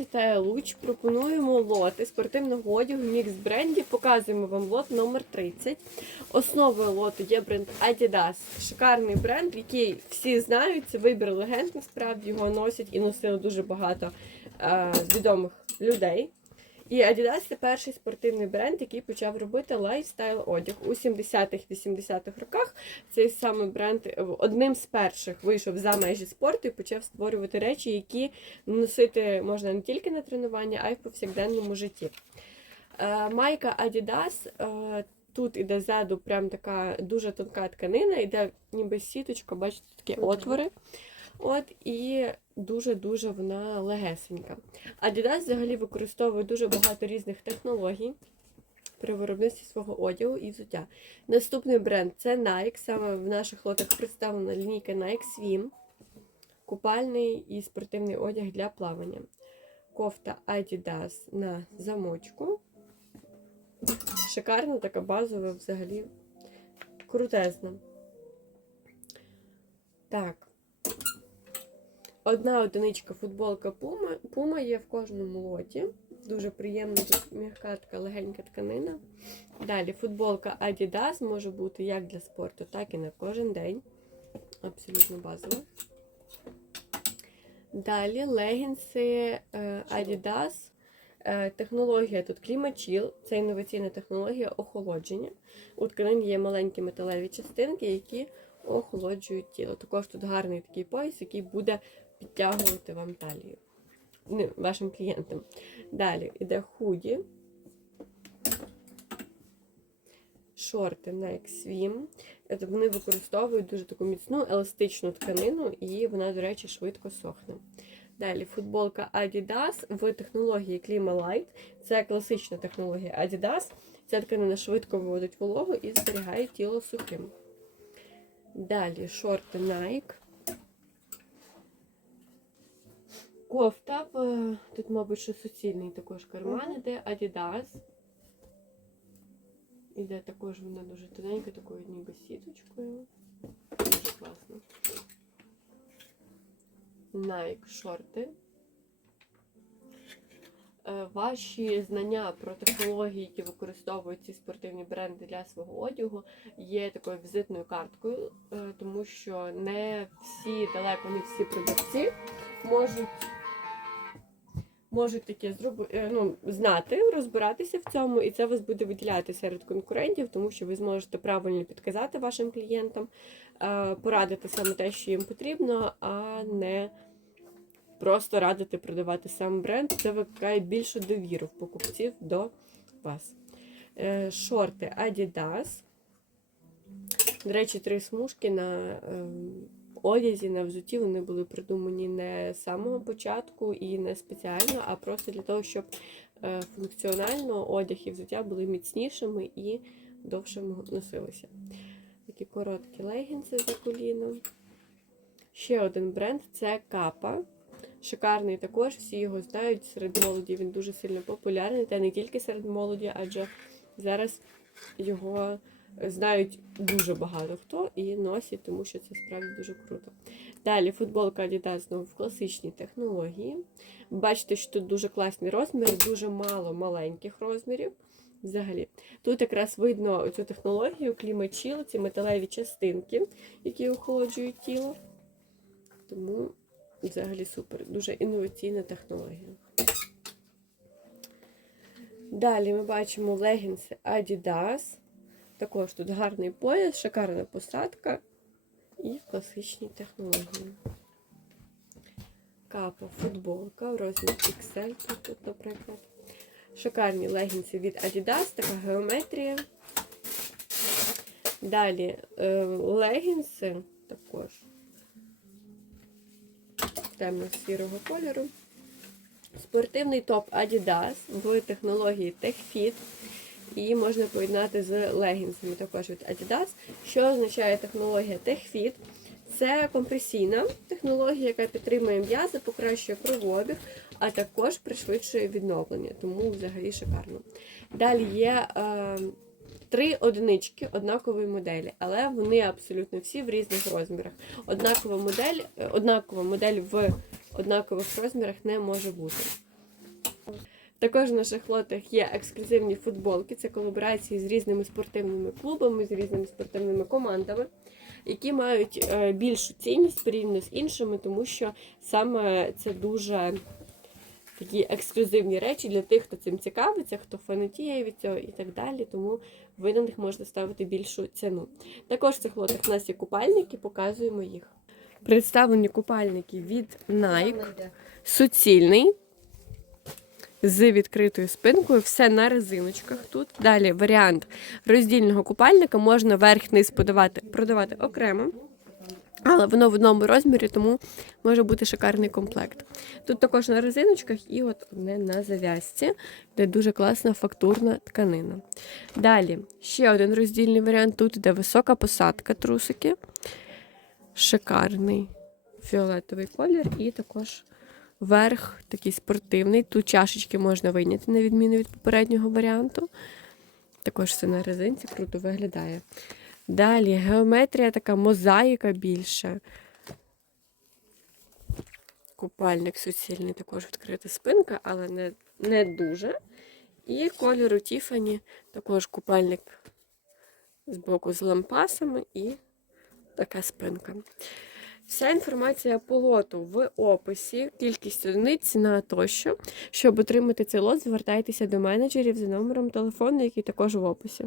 вітає Луч. Пропонуємо лоти спортивного одягу мікс брендів. Показуємо вам лот номер 30. Основою лоту є бренд Adidas. Шикарний бренд, який всі знають. Це вибір легенд. Насправді його носять і носили дуже багато е, відомих людей. І Adidas це перший спортивний бренд, який почав робити лайфстайл одяг у 70-х-80-х роках. Цей саме бренд е, одним з перших вийшов за межі спорту і почав створювати речі, які носити можна не тільки на тренування, а й в повсякденному житті. Е, Майка Adidas. е, Тут іде ззаду прям така дуже тонка тканина, іде ніби сіточка, бачите, такі отвори. От і дуже-дуже вона легесенька. Adidas взагалі використовує дуже багато різних технологій при виробництві свого одягу і взуття. Наступний бренд це Nike. Саме в наших лотах представлена лінійка Nike Swim, купальний і спортивний одяг для плавання. Кофта Adidas на замочку. Шикарна, така базова, взагалі крутезна. Так. Одна одиничка футболка Puma. Puma є в кожному лоті. Дуже приємна, м'яка така легенька тканина. Далі футболка Adidas може бути як для спорту, так і на кожен день. Абсолютно базова. Далі легінси е, Adidas. Е, Технологія тут клімачіл, це інноваційна технологія охолодження. У тканині є маленькі металеві частинки, які охолоджують тіло. Також тут гарний такий пояс, який буде підтягувати вам талію. Ну, вашим клієнтам. Далі йде худі. Шорти Nike Swim. Е, Вони використовують дуже таку міцну еластичну тканину, і вона, до речі, швидко сохне. Далі футболка Adidas в технології Clima Це класична технологія Adidas. Ця тканина швидко виводить вологу і зберігає тіло сухим. Далі шорти Nike. Кофта. в- Тут, мабуть, що суцільний також карман іде Adidas. Іде також вона дуже тоненька, такою ніби сіточкою. Дуже класно. Nike шорти. Е, Ваші знання про технології, які використовують ці спортивні бренди для свого одягу, є такою візитною карткою, е, тому що не всі, далеко не всі продавці можуть, можуть таке зроби, е, ну, знати, розбиратися в цьому, і це вас буде виділяти серед конкурентів, тому що ви зможете правильно підказати вашим клієнтам, е, порадити саме те, що їм потрібно, а не просто радити продавати сам бренд. Це викликає більшу довіру в покупців до вас. Е, Шорти Adidas. До речі, три смужки на е, одязі, на взуті вони були придумані не з самого початку і не спеціально, а просто для того, щоб е, функціонально одяг і взуття були міцнішими і довше носилися. Такі короткі легінси за коліном. Ще один бренд це Капа. Шикарний також, всі його знають серед молоді. Він дуже сильно популярний, та не тільки серед молоді, адже зараз його знають дуже багато хто і носять, тому що це справді дуже круто. Далі футболка Adidas знову в класичній технології. Бачите, що тут дуже класні розміри, дуже мало маленьких розмірів. Взагалі, тут якраз видно цю технологію клімачіл, ці металеві частинки, які охолоджують тіло. Тому взагалі супер. Дуже інноваційна технологія. Далі ми бачимо легінси Adidas. Також тут гарний пояс, шикарна посадка і в класичній технології. Капа футболка в розмір XL, тут, наприклад. Шикарні легінси від Adidas, така геометрія. Далі е, легінси також темно-сірого кольору. Спортивний топ Adidas в технології TechFit. І можна поєднати з легінсами також від Adidas. Що означає технологія TechFit? Це компресійна технологія, яка підтримує м'язи, покращує кровообіг, а також пришвидшує відновлення, тому взагалі шикарно. Далі є е, три одинички однакової моделі, але вони абсолютно всі в різних розмірах. Однакова модель, е, однакова модель в однакових розмірах не може бути. Також в наших лотах є ексклюзивні футболки, це колаборації з різними спортивними клубами, з різними спортивними командами, які мають е, більшу цінність порівняно з іншими, тому що саме це дуже такі ексклюзивні речі для тих, хто цим цікавиться, хто фанатіє від цього і так далі. Тому ви на них можете ставити більшу ціну. Також в цих лотах в нас є купальники, показуємо їх. Представлені купальники від Nike, суцільний. З відкритою спинкою, все на резиночках тут. Далі варіант роздільного купальника можна верх-низ подавати, продавати окремо, але воно в одному розмірі, тому може бути шикарний комплект. Тут також на резиночках і от одне на зав'язці, де дуже класна фактурна тканина. Далі ще один роздільний варіант. Тут іде висока посадка трусики, шикарний фіолетовий колір, і також верх такий спортивний. Тут чашечки можна вийняти, на відміну від попереднього варіанту. Також все на резинці круто виглядає. Далі геометрія така мозаїка більша. Купальник суцільний, також відкрита спинка, але не, не дуже. І кольору Тіфані, також купальник з боку з лампасами і така спинка. Вся інформація по лоту в описі, кількість одиниць, ціна тощо. Щоб отримати цей лот, звертайтеся до менеджерів за номером телефону, який також в описі.